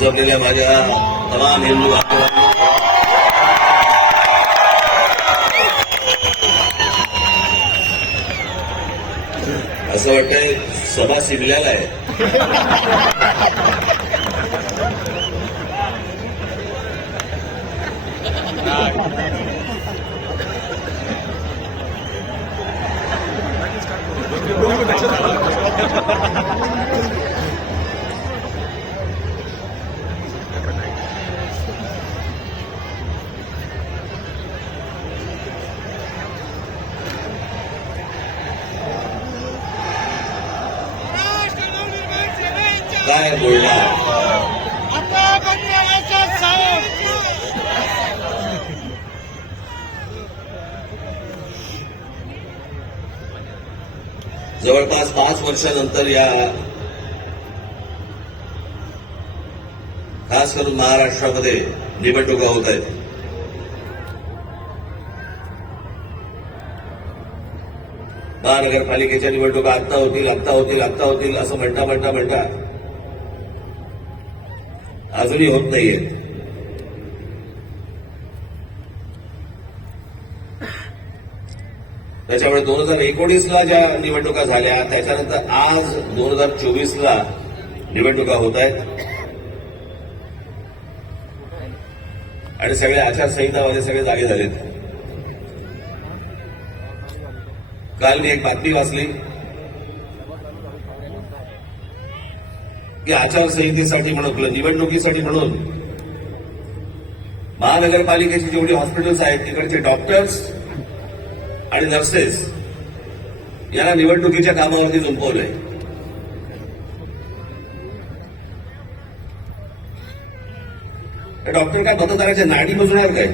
जमलेल्या माझ्या तमाम हिंदू बांधवांनो, असं वाटतंय सभा सिमल्याला आहे. काय बोलणार जवळपास 5 वर्षानंतर या खास करून महाराष्ट्रामध्ये निवडणुका होत आहेत. महानगरपालिकेच्या निवडणुका आत्ता होतील असं म्हणता अजूनही होत नाहीये. त्याच्यामुळे 2019ला ज्या निवडणुका झाल्या त्याच्यानंतर आज 2024ला निवडणुका होत आहेत आणि सगळे आचारसंहितामध्ये सगळे जागे झालेत. काल मी एक बातमी वाचली की आचारसंहितेसाठी म्हणून निवडणुकीसाठी म्हणून महानगरपालिकेची जेवढी हॉस्पिटल्स आहेत तिकडचे डॉक्टर्स आणि नर्सेस यांना निवडणुकीच्या कामावरती जुंपवलंय. डॉक्टर काय मतदाराच्या नाडी मोजणार काय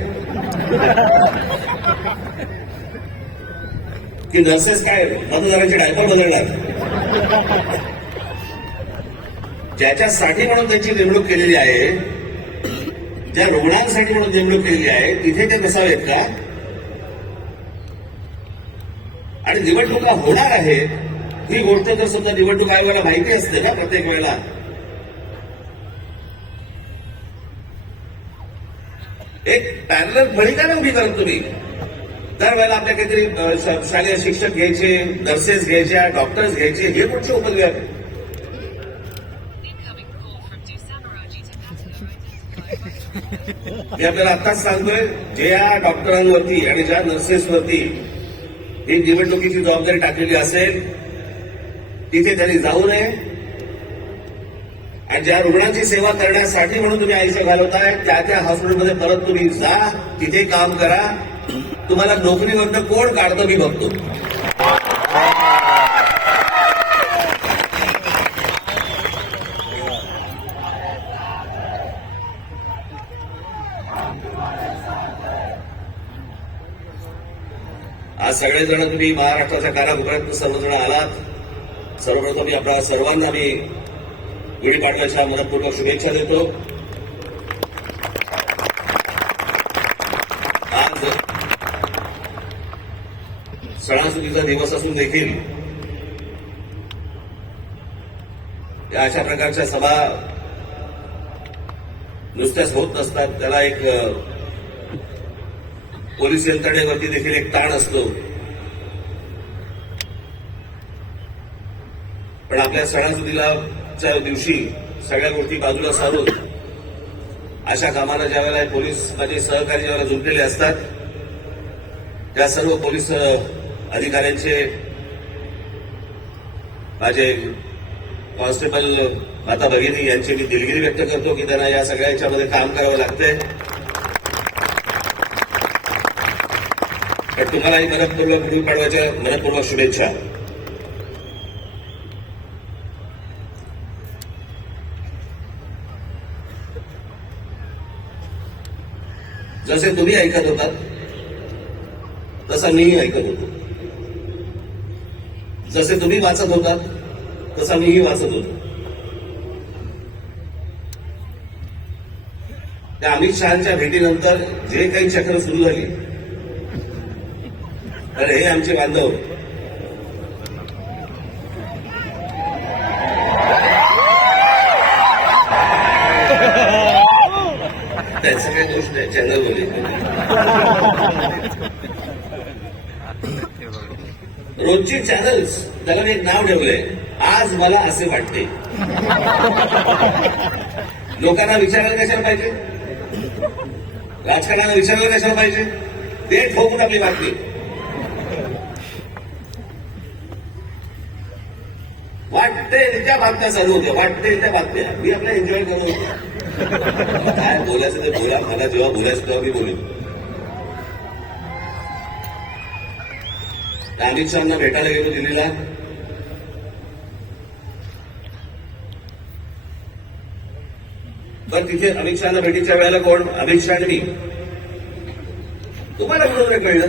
की नर्सेस काय मतदारांचे डायपर बदलणार? ज्याच्यासाठी म्हणून त्यांची नेमणूक केलेली आहे, ज्या रुग्णांसाठी म्हणून नेमणूक केलेली आहे तिथे ते नसावेत का? आणि निवडणुका होणार आहेत ही गोष्ट जर समजा निवडणूक आयोगाला माहिती असते ना प्रत्येक वेळेला, एक पॅरलल फळी का नाही उभी करत तुम्ही? दरवेळेला आपल्या काहीतरी शालेय शिक्षक घ्यायचे, नर्सेस घ्यायच्या, डॉक्टर्स घ्यायचे, हे कुठचे उपद्व्याप? मी आपल्याला आत्ताच सांगतोय, ज्या डॉक्टरांवरती आणि ज्या नर्सेसवरती ही निवडणुकीची जबाबदारी टाकलेली असेल तिथे त्यांनी जाऊ नये आणि ज्या रुग्णांची सेवा करण्यासाठी म्हणून तुम्ही आयुष्य घालवताय त्या हॉस्पिटलमध्ये परत तुम्ही जा, तिथे काम करा. तुम्हाला नोकरीवरनं कोण काढतं मी बघतो. आज सगळेजण तुम्ही महाराष्ट्राच्या कानाकोपऱ्यात सर्वजण आलात. सर्वप्रथम मी आपल्या सर्वांना मी गुढीपाडव्याच्या मनपूर्वक शुभेच्छा देतो. आज सणासुदीचा दिवस असून देखील या अशा प्रकारच्या सभा नुसत्याच होत नसतात. त्याला एक पोलीस यंत्रणेवरती देखील एक ताण असतो. पण आपल्या सणासुदीच्या दिवशी सगळ्या गोष्टी बाजूला सारून अशा कामाला ज्यावेळेला पोलीस माझे सहकारी ज्यावेळेला जुंपलेले असतात त्या सर्व पोलीस अधिकाऱ्यांचे माझे कॉन्स्टेबल माता भगिनी यांची मी दिलगिरी व्यक्त करतो की त्यांना या सगळ्या याच्यामध्ये काम करावं लागतंय. पण तुम्हालाही मनपूर्वक गुढीपाडव्याच्या मनपूर्वक शुभेच्छा. जसे तुम्ही ऐकत होतात तसा मीही ऐकत होतो. जसे तुम्ही वाचत होतात तसा मीही वाचत होतो. त्या अमित शहाच्या भेटीनंतर जे काही चक्र सुरू झाली, तर हे आमचे बांधव काही दोष नाही, चॅनल बोले. रोजची चॅनल्स त्याला मी एक नाव ठेवलंय, आज मला असे वाटते. लोकांना विचारायला कशाला पाहिजे, राजकारणाला विचारायला कशाला पाहिजे, ते ठोकून आपली बातमी. वाटते त्या बातम्या चालू होत्या, वाटते त्या बातम्या मी आपल्या एन्जॉय करत होतो. काय बोलायचं ते बोला, मला जेव्हा बोलायचं तेव्हा मी बोलेन. अमित शहाना भेटायला गेलो दिल्लीला. पण तिथे अमित शहाना भेटीच्या वेळेला कोण, अमित शहा आणि मी. तुम्हाला कुठं कळलं?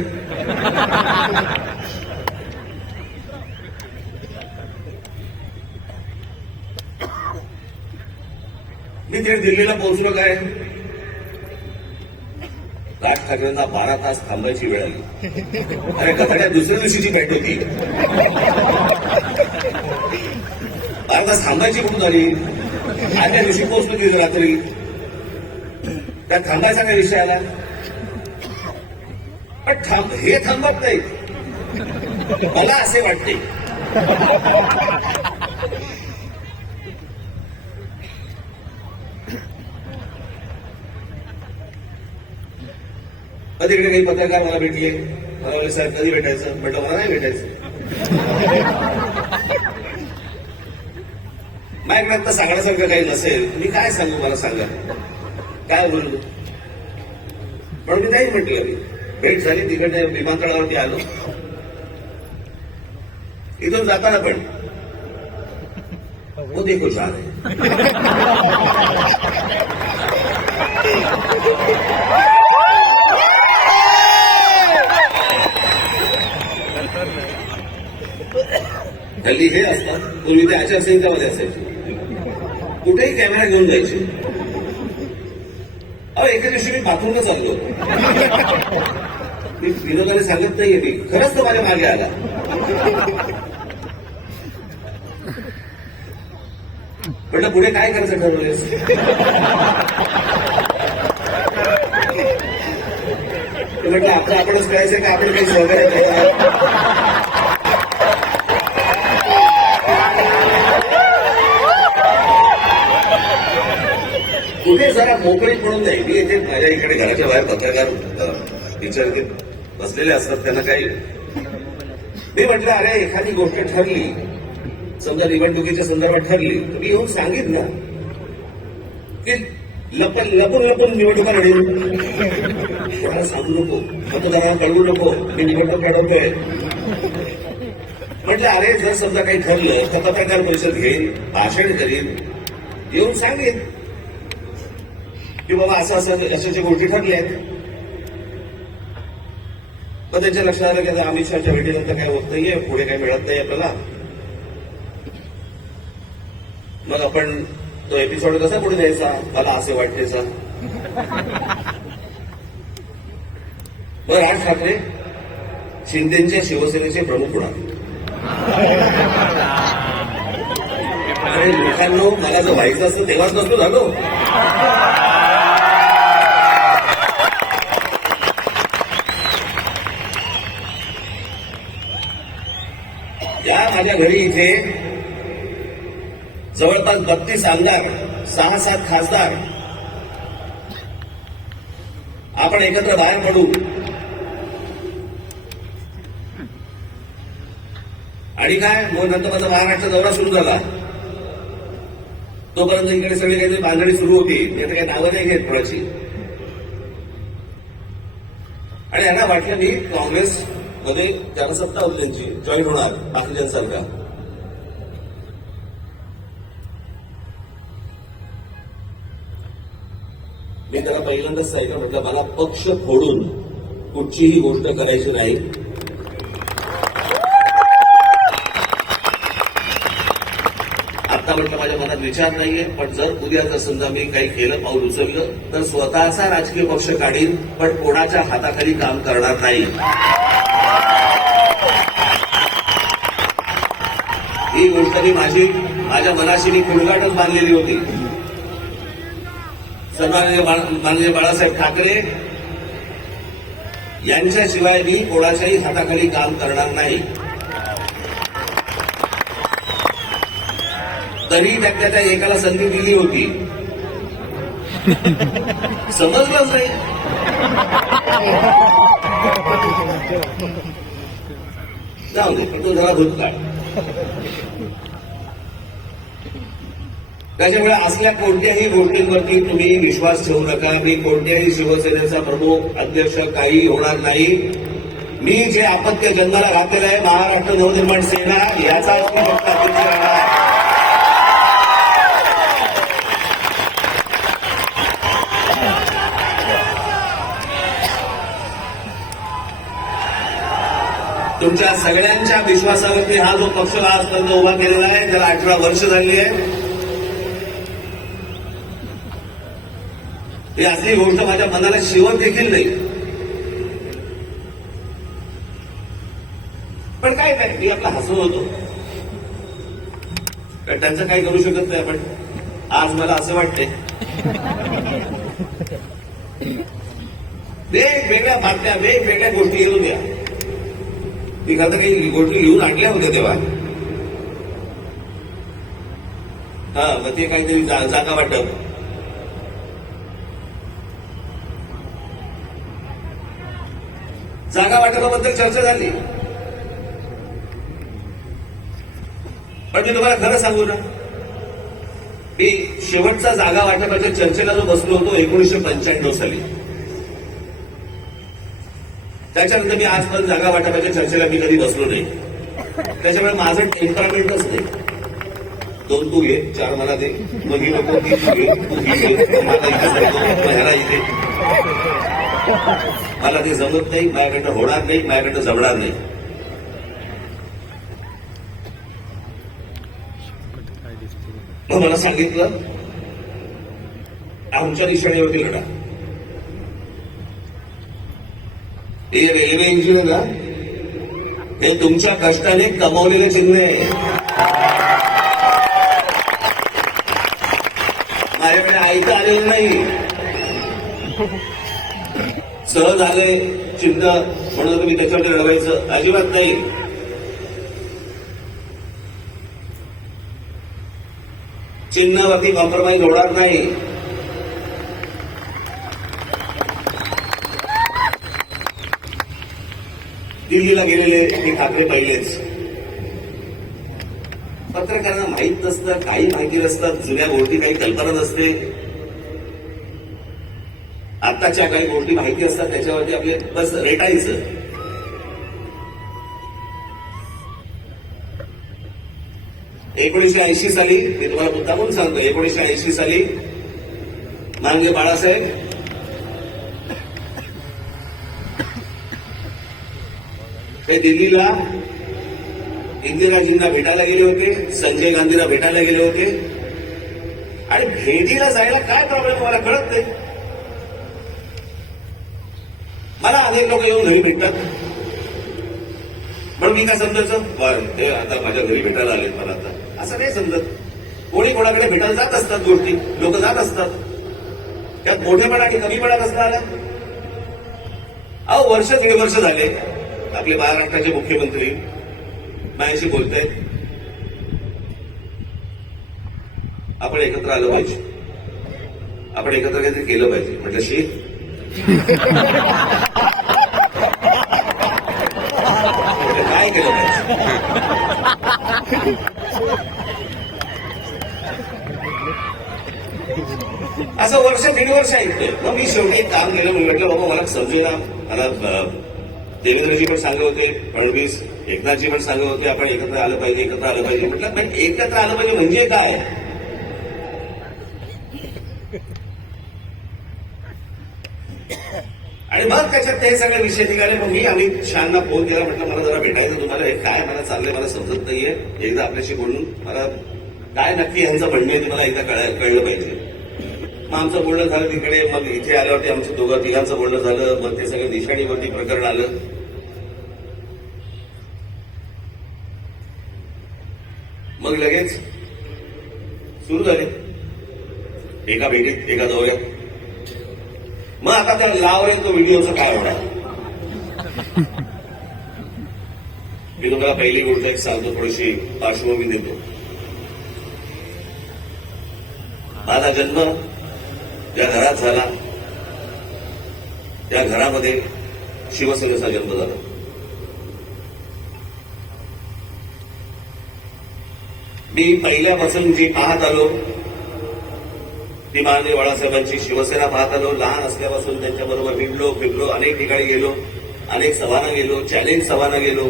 मी ते दिल्लीला पोहोचलो काय, राज ठाकरेंना 12 तास थांबायची वेळ आली. अरे कथाड्या दुसऱ्या दिवशीची भेट होती, 12 तास थांबायची कुठून झाली? आदल्या दिवशी पोहोचलो की रात्री, त्यात थांबायचा काय विषय आला? पण हे थांबत नाही, मला असे वाटते. कधी इकडे काही पत्रकार मला भेटले, मला बोलले साहेब कधी भेटायचं, म्हटलं मला नाही भेटायचं. माझ्याकडे आता सांगण्यासारखं काही नसेल, मी काय सांगू, मला सांगा काय बोललो. म्हणून मी नाही म्हटलं. मी भेट झाली, तिकडे विमानतळावरती आलो. इथून जाताना पण वो देखो जा रहे. हल्ली हे असतात, पूर्वी ते आचारसंहितामध्ये असायचे, कुठेही कॅमेरा घेऊन जायचे. एका दिवशी मी बाथरूमला चाललो, मी विनोदाने सांगत नाहीये, मी खरंच तो माझ्या मागे आला. म्हटलं पुढे काय करायचं ठरवलंयस? म्हटलं आपलं आपणच करायचंय का आपण काही सहकार्य करायचं? कुठे जरा मोकळीक म्हणून जाईल. मी इथे माझ्या इकडे घराच्या बाहेर पत्रकार विचारते बसलेले असतात, त्यांना काही मी म्हटलं अरे एखादी गोष्ट ठरली, समजा निवडणुकीच्या संदर्भात ठरली, तर मी येऊन सांगितलं ना की लपून लपून निवडणुका लढेल, कोणाला सांगू नको, मतदारांना कळवू नको मी निवडणूक लढवतोय. म्हटलं अरे जर समजा काही ठरलं तर पत्रकार परिषद घेईन, भाषण करीन, येऊन सांगेन की बाबा असं अशाच्या गोष्टी ठरल्या आहेत. पण त्यांच्या लक्षात आलं की अमित शहाच्या भेटीनंतर काय होत नाहीये, पुढे काही मिळत नाही आपल्याला. मग आपण तो एपिसोड कसा पुढे द्यायचा, मला असे वाटतेचा. मग राज ठाकरे शिंदेच्या शिवसेनेचे प्रमुख होणार. अरे लोकांनो, मला जर व्हायचं असतं तेव्हाच नसतो झालो. या माझ्या घरी इथे जवळपास 32 आमदार, 6-7 खासदार, आपण एकत्र बाहेर पडू आणि काय मग नंतर माझा महाराष्ट्र दौरा सुरू झाला. तोपर्यंत इकडे सगळी काही बांधणी सुरू होती. मी आता काही नावं नाही घेत कोणाची. आणि यांना वाटलं मी काँग्रेस मध्ये जनसत्ता होती त्यांची, जॉईन होणार बाकीच्यांसारखा. मी त्याला पहिल्यांदाच सांगितलं, म्हटलं मला पक्ष फोडून कुठचीही गोष्ट करायची नाही. आता म्हटलं माझ्या मनात विचार नाहीये, पण जर उद्या जर समजा मी काही केलं, पाऊल उचललं तर स्वतःचा राजकीय पक्ष काढीन, पण कोणाच्या हाताखाली काम करणार नाही. ही गोष्ट मी माझ्या मनाशी मी कुलगाटच बांधलेली होती. माननीय बाळासाहेब ठाकरे यांच्याशिवाय मी कोणाच्याही हाताखाली काम करणार नाही. तरी त्या एकाला संधी दिली होती, समजलंच नाही. जाऊ दे, पण तो जरा भूतकाळ. त्याच्यामुळे असल्या कोणत्याही गोष्टींवरती तुम्ही विश्वास ठेवू नका. मी कोणत्याही शिवसेनेचा प्रमुख अध्यक्ष काही होणार नाही. मी जे अपत्य जन्माला घातलेलं आहे महाराष्ट्र नवनिर्माण सेना याचा मी फक्त अध्यक्ष राहणार. तुमच्या सगळ्यांच्या विश्वासावरती हा जो पक्ष आजपर्यंत उभा केलेला आहे, त्याला 18 वर्ष झाली आहे. ही असली गोष्ट माझ्या मनाला शिवत देखील नाही. पण काय मी आपला हसत होतो, कारण त्यांचं काही करू शकत नाही आपण. आज मला असं वाटतंय वेगवेगळ्या बातम्या वेगवेगळ्या गोष्टी येऊ द्या. मी आता काही गोष्टी लिहून आणल्या होत्या तेव्हा. मग ते काहीतरी जागा वाटप, जागा वाटपाबद्दल चर्चा झाली. पण मी तुम्हाला खरं सांगू ना, मी शेवटचा जागा वाटपाच्या चर्चेला जो बसलो होतो 1995 साली, त्याच्यानंतर मी आजपर्यंत जागा वाटपाच्या चर्चेला मी कधी बसलो नाही. त्याच्यामुळे माझं टेम्परामेंटच नाही. 2 तू घे, 4 मला दे, मग ही नको, 3 तू घे, तू घे, मला इथे सांगतो, ह्याला इथे. मला ते जमत नाही, माझ्याकडनं होणार नाही, माझ्याकडनं जमणार नाही. मग मला सांगितलं आमच्या निशाणीवरती लढा. हे रेल्वे इंजिन ना, हे तुमच्या कष्टाने कमावलेले चिन्ह आहे. माझ्याकडे ऐकता आलेलं नाही. सहज आले चिन्ह म्हणून तुम्ही त्याच्यावर लढवायचं अजिबात नाही. चिन्हावरती कॉम्प्रोमाइज होणार नाही. दिल्लीला गेलेले हे ठाकरे पहिलेच. पत्रकारांना माहीत नसतं, काही माहिती नसतात, जुन्या गोष्टी काही कल्पना नसते. आत्ताच्या काही गोष्टी माहिती असतात, त्याच्यावरती आपले बस रेटायचं. एकोणीसशे साली मी तुम्हाला मुद्दामून सांगतो, 1980 साली माननीय बाळासाहेब ते दिल्लीला इंदिराजींना भेटायला गेले होते, संजय गांधीला भेटायला गेले होते. आणि भेटीला जायला काय प्रॉब्लेम मला कळत नाही. मला अनेक लोक येऊन घरी भेटतात, म्हणून मी काय समजायचं ते आता माझ्या घरी भेटायला आलेत मला. आता असं नाही समजत. कोणी कोणाकडे भेटायला जात असतात, गोष्टी लोक जात असतात, त्यात मोठेपणा आणि कमीपणा नसणार. अहो वर्ष 1.5 वर्ष झाले आपले महाराष्ट्राचे मुख्यमंत्री माझ्याशी बोलतायत, आपण एकत्र आलं पाहिजे, आपण एकत्र काहीतरी केलं पाहिजे. म्हटलं शी काय केलं पाहिजे. असं वर्ष 1.5 वर्ष ऐकतोय. मग मी शेवटी एक काम केलं. मी म्हटलं बाबा मला समजे ना, मला देवेंद्रजी पण सांगत होते, फडणवीस एकनाथजी पण सांगत होते आपण एकत्र आलं पाहिजे, एकत्र आलं पाहिजे. म्हटलं पण एकत्र आलं पाहिजे म्हणजे काय. आणि मग त्याच्यात ते सगळे विषय निघाले. मग मी अमित शहांना फोन केला, म्हटलं मला जरा भेटायचं तुम्हाला. हे काय मला चाललंय मला समजत नाहीये, एकदा आपल्याशी बोलून मला काय नक्की यांचं म्हणणं आहे ते मला एकदा कळलं पाहिजे. मग आमचं बोलणं झालं तिकडे. मग इथे आल्यावरती आमचं तिघांचं बोलणं झालं. मग ते सगळं निशाणीवरती प्रकरण आलं. मग लगेच सुरू झाले एका भेटीत, एका दौऱ्यात मग आता त्या लाव रे तो व्हिडिओचं काय होणार? मी तुम्हाला पहिली गोष्ट एक सांगतो, थोडीशी पार्श्वभूमी देतो. माझा जन्म ज्या घरात झाला त्या घरामध्ये शिवसेनेचा जन्म झाला. मी पहिल्यापासून जी पाहत आलो ती माननीय बाळासाहेबांची शिवसेना पाहत आलो. लहान असल्यापासून त्यांच्याबरोबर फिरलो, अनेक ठिकाणी गेलो, अनेक सभांना गेलो, चॅलेंज सभांना गेलो.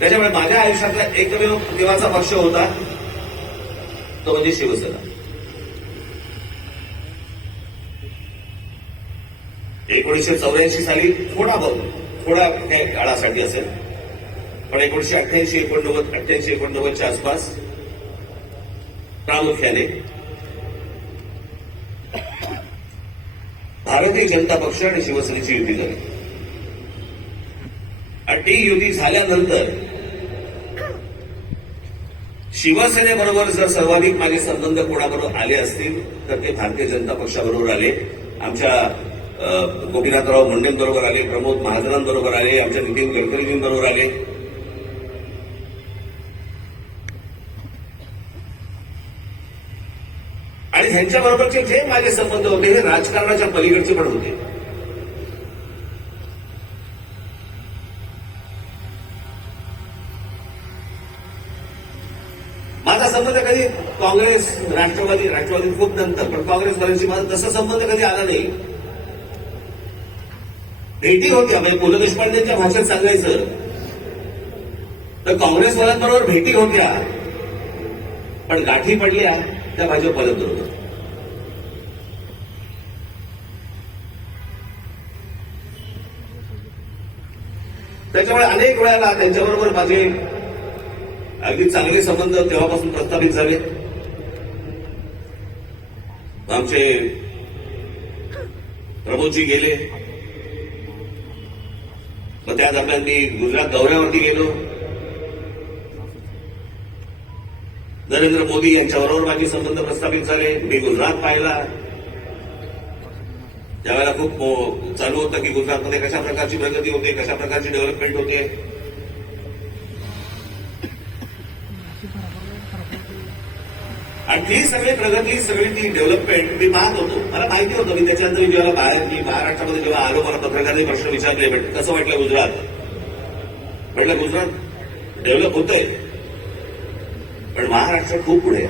त्याच्यामुळे माझ्या आयुष्यातला एकमेव देवाचा पक्ष होता तो म्हणजे शिवसेना. 1984 साली थोडा काही काळासाठी असेल, पण 1988-89च्या आसपास प्रामुख्याने भारतीय जनता पक्ष आणि शिवसेनेची युती झाली. आणि ती युती झाल्यानंतर शिवसेनेबरोबर जर सर्वाधिक माझे संबंध कोणाबरोबर आले असतील तर ते भारतीय जनता पक्षाबरोबर आले. आमच्या गोपीनाथराव मुंडेंबरोबर आले, प्रमोद महाजनांबरोबर आले, आमच्या नितीन गडकरींबरोबर आले. आणि ह्यांच्याबरोबरचे जे माझे संबंध होते हे राजकारणाच्या पलीकडचे पण होते. माझा संबंध कधी काँग्रेस राष्ट्रवादी खूप नंतर, पण काँग्रेसवाल्यांशी माझा तसा संबंध कधी आला नाही. भेटी होत्या, म्हणजे पु ल देशपांडेंच्या भाषेत सांगायचं तर काँग्रेसवाल्यांबरोबर भेटी होत्या, पण गाठी पडल्या त्या भाजपवाल्यांबरोबर. त्याच्यामुळे अनेक वेळाला त्यांच्याबरोबर माझे अगदी चांगले संबंध तेव्हापासून प्रस्थापित झाले. आमचे प्रमोदजी गेले, मग त्या दरम्यान मी गुजरात दौऱ्यावरती गेलो. नरेंद्र मोदी यांच्याबरोबर माझे संबंध प्रस्थापित झाले. मी गुजरात पाहिला. त्यावेळेला खूप चालू होतं की गुजरातमध्ये कशा प्रकारची प्रगती होते, कशा प्रकारची डेव्हलपमेंट होते. आणि ती सगळी प्रगती, सगळी ती डेव्हलपमेंट मी पाहत होतो. मला माहिती होतं. मी त्याच्यानंतर मी जेव्हा महाराष्ट्रामध्ये जेव्हा आलो, मला पत्रकारांनी प्रश्न विचारले, कसं वाटलं गुजरात? म्हटलं गुजरात डेव्हलप होतंय, पण महाराष्ट्र खूप पुढे आहे.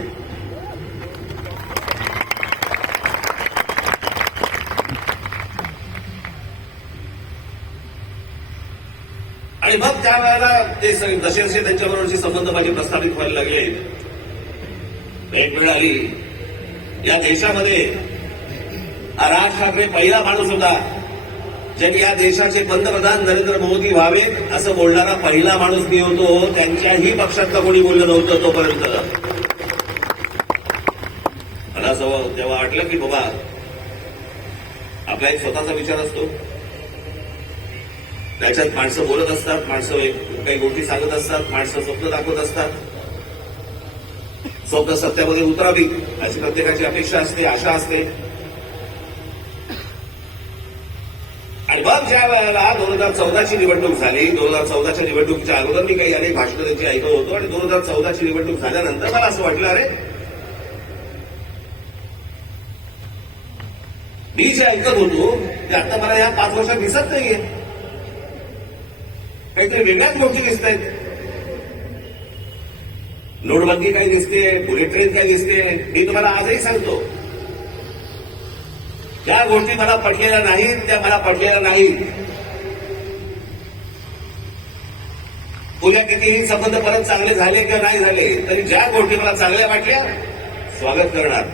आणि मग त्या वेळेला ते जसे जसे त्यांच्याबरोबरचे संबंध माझे प्रस्थापित व्हायला लागले, एक वेळ आली या देशामध्ये राज ठाकरे पहिला माणूस होता ज्यांनी या देशाचे पंतप्रधान नरेंद्र मोदी व्हावेत असं बोलणारा पहिला माणूस मी होतो. त्यांच्याही पक्षातलं कोणी बोललं नव्हतं तोपर्यंत. मला असं तेव्हा वाटलं की बाबा आपला एक स्वतःचा विचार असतो, त्याच्यात माणसं बोलत असतात, माणसं काही गोष्टी सांगत असतात, माणसं स्वप्न दाखवत असतात. स्वप्न सत्यामध्ये उतरावी अशी प्रत्येकाची अपेक्षा असते, आशा असते. आणि मग ज्या वेळेला 2014ची निवडणूक झाली, 2014च्या निवडणुकीच्या अगोदर मी काही अनेक भाषणं त्यांची ऐकत होतो. आणि 2014ची निवडणूक झाल्यानंतर मला असं वाटलं, अरे मी जे ऐकत होतो ते आता मला या 5 वर्षात दिसत नाहीये. काहीतरी वेगळ्याच गोष्टी दिसत आहेत. नोटबंदी काय दिसते, बुलेट ट्रेन काय दिसते. मी तुम्हाला आजही सांगतो, ज्या गोष्टी मला पटलेल्या नाहीत त्या मला पटलेल्या नाहीत. उद्या कितीही संबंध परत चांगले झाले किंवा नाही झाले तरी ज्या गोष्टी मला चांगल्या वाटल्या स्वागत करणार,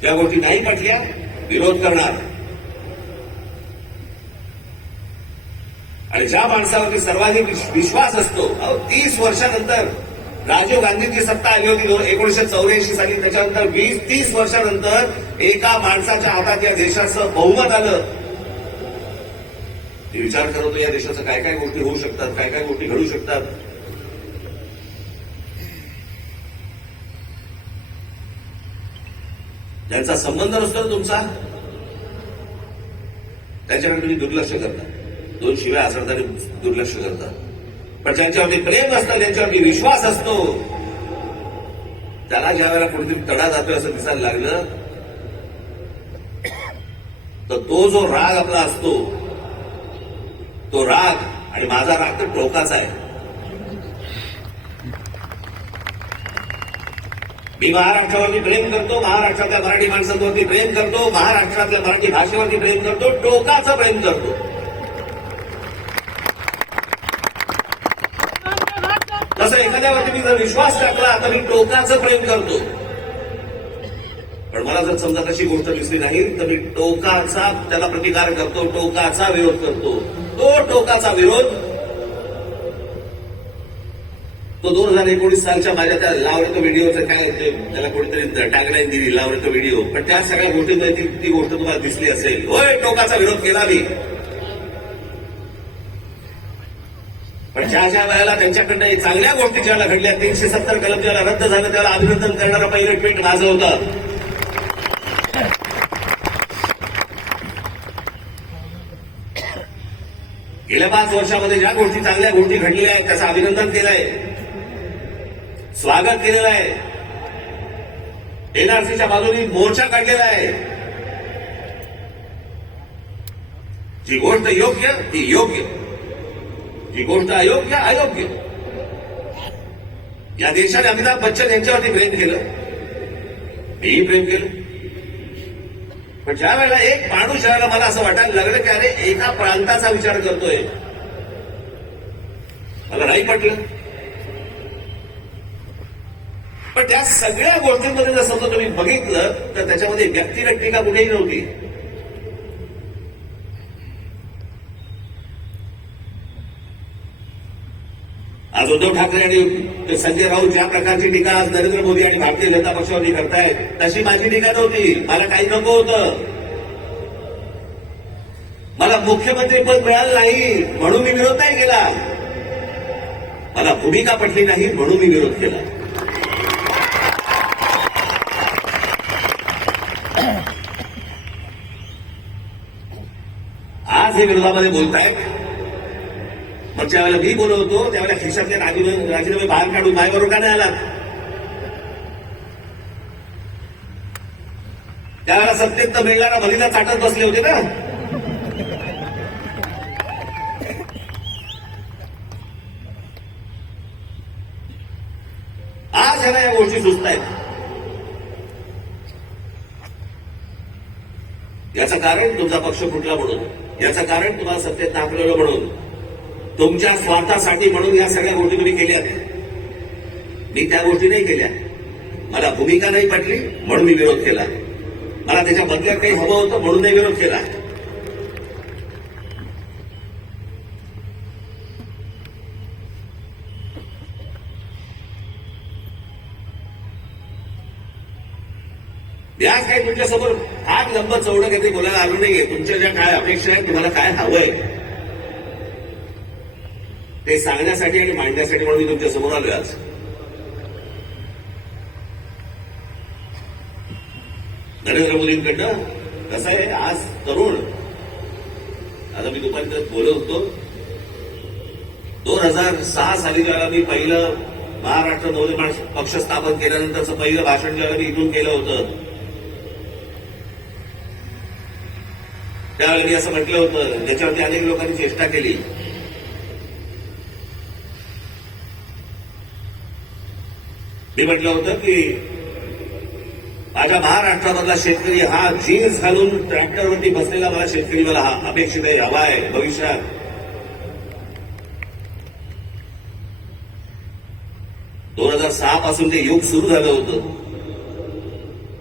ज्या गोष्टी नाही पटल्या विरोध करणार. आणि ज्या माणसावरती सर्वाधिक विश्वास असतो, 30 वर्षानंतर राजीव गांधींची सत्ता आली होती 1984 साली, त्याच्यानंतर 20-30 वर्षानंतर एका माणसाच्या हातात या देशाचं बहुमत आलं. विचार करतो या देशाचं काय काय गोष्टी होऊ शकतात, काय काय गोष्टी घडू शकतात. ज्यांचा संबंध नसतो ना तुमचा, त्याच्याकडे तुम्ही दुर्लक्ष करता, दोन शिव्या असताना दुर्लक्ष करता. पण ज्यांच्यावरती प्रेम असतं, ज्यांच्यावरती विश्वास असतो, त्याला ज्या वेळेला कोणीतरी तडा जातोय असं दिसायला लागलं, तर तो जो राग आपला असतो, तो राग आणि माझा राग तर टोकाचा आहे. मी महाराष्ट्रावरती प्रेम करतो, महाराष्ट्रातल्या मराठी माणसांवरती प्रेम करतो, महाराष्ट्रातल्या मराठी भाषेवरती प्रेम करतो, टोकाचं प्रेम करतो. तसं एखाद्यावरती मी जर विश्वास टाकला तर मी टोकाचं प्रेम करतो. पण मला जर समजा तशी गोष्ट दिसली नाही तर मी टोकाचा त्याला प्रतिकार करतो, टोकाचा विरोध करतो. तो टोकाचा विरोध तो 2019 सालच्या माझ्या त्या लावरेतो व्हिडिओचं काय त्याला कोणीतरी टॅगलाईन दिली, लावरेतो व्हिडिओ. पण त्या सगळ्या गोष्टींमध्ये ती गोष्ट तुम्हाला दिसली असेल. होय, टोकाचा विरोध केला मी. पण ज्या ज्या वेळेला त्यांच्याकडनं चांगल्या गोष्टी ज्याला घडल्या, 370 कलम ज्याला रद्द झालं, त्याला अभिनंदन करणारं पहिलं ट्विट माझं होतं. गेल्या 5 वर्षामध्ये ज्या गोष्टी चांगल्या गोष्टी घडलेल्या आहेत त्याचं अभिनंदन केलंय, स्वागत केलेलं आहे. एनआरसीच्या बाजूने मोर्चा काढलेला आहे. जी गोष्ट योग्य ती योग्य, जी गोष्ट अयोग्य अयोग्य. या देशाने अमिताभ बच्चन यांच्यावरती प्रेम केलं, मीही प्रेम केलं. पण ज्या वेळेला एक माणूस ज्यावेळेला मला असं वाटायला लागलं की अरे एका प्रांताचा विचार करतोय, मला नाही पटलं. पण त्या सगळ्या गोष्टींमध्ये जर समजा तुम्ही बघितलं तर त्याच्यामध्ये व्यक्तिरेखा कुठेही नव्हती. आज उद्धव ठाकरे आणि संजय राऊत ज्या प्रकारची टीका आज नरेंद्र मोदी आणि भारतीय जनता पक्षावरती करतायत, तशी माझी टीका नव्हती. मला काही नको होतं, मला मुख्यमंत्री पद मिळालं नाही म्हणून मी विरोध नाही केला, मला भूमिका पटली नाही म्हणून मी विरोध केला. आज हे विरोधामध्ये बोलतायत. मग ज्यावेळेला मी बोलत होतो त्यावेळेला खिशातले राजीनामे बाहेर काढून माझ्याबरोबर का नाही आलात? त्यावेळेला सत्तेत तर मिळणारा बलीला चाटत बसले होते ना. आज ह्याला या गोष्टी सुचतायत. याचं कारण तुमचा पक्ष फुटला म्हणून, याचं कारण तुम्हाला सत्तेत नाकारलं म्हणून, तुमच्या स्वार्थासाठी म्हणून या सगळ्या गोष्टी तुम्ही केल्यात. मी त्या गोष्टी नाही केल्या. मला भूमिका नाही पटली म्हणून मी विरोध केला. मला त्याच्या बदल्यात काही हवं होतं म्हणून नाही विरोध केला. आज काही तुमच्यासमोर हात लंब चौडं काही बोलायला आलो नाहीये. तुमच्या ज्या काय अपेक्षा आहेत, तुम्हाला काय हवंय ते सांगण्यासाठी आणि मांडण्यासाठी म्हणून मी तुमच्या समोर आलोय. आज नरेंद्र मोदींकडनं कसं आहे, आज तरुण, आता मी दुपारी बोलत होतो, 2006 साली ज्यावेळेला मी पहिलं महाराष्ट्र नवनिर्माण पक्ष स्थापन केल्यानंतरचं पहिलं भाषण ज्यावेळेला मी इथून केलं होतं, त्यावेळेला मी असं म्हटलं होतं, ज्याच्यावरती अनेक लोकांनी चेष्टा केली. मी म्हटलं होतं की माझ्या महाराष्ट्रामधला शेतकरी हा जीन्स घालून ट्रॅक्टरवरती बसलेला मला शेतकरी मला अपेक्षित आहे, हवा आहे भविष्यात. पासून जे युग सुरू झालं होतं,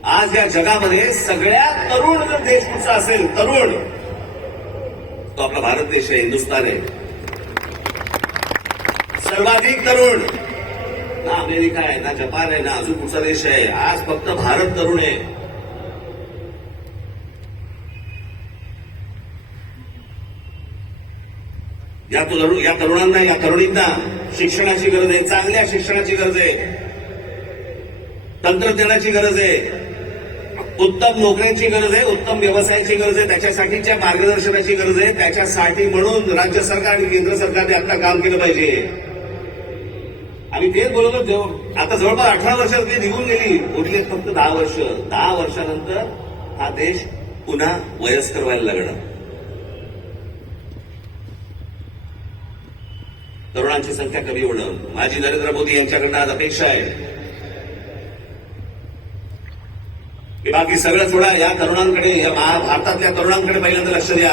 आज या जगामध्ये सगळ्यात तरुण जर देश कुठचा असेल, तरुण, तो आपला भारत देश आहे, हिंदुस्थान आहे. सर्वाधिक तरुण ना अमेरिका आहे, ना जपान आहे, ना अजून कुठचा देश आहे. आज फक्त भारत तरुण आहे. या तरुणांना, या तरुणींना शिक्षणाची गरज आहे, चांगल्या शिक्षणाची गरज आहे, तंत्रज्ञानाची गरज आहे. उत्तम नोकऱ्यांची गरज आहे, उत्तम व्यवसायाची गरज आहे, त्याच्यासाठीच्या मार्गदर्शनाची गरज आहे. त्याच्यासाठी म्हणून राज्य सरकार आणि केंद्र सरकारने आता काम केलं पाहिजे. आणि तेच बोलत होतो, आता जवळपास 18 वर्ष ती निघून गेली, उरले फक्त 10 वर्ष. 10 वर्षानंतर हा देश पुन्हा वयस्कर व्हायला लागणार. तरुणांची संख्या कमी होणं माझी नरेंद्र मोदी यांच्याकडनं आज अपेक्षा आहे की बाकी सगळं सोडा, या तरुणांकडे, या भारतातल्या तरुणांकडे पहिल्यांदा लक्ष द्या.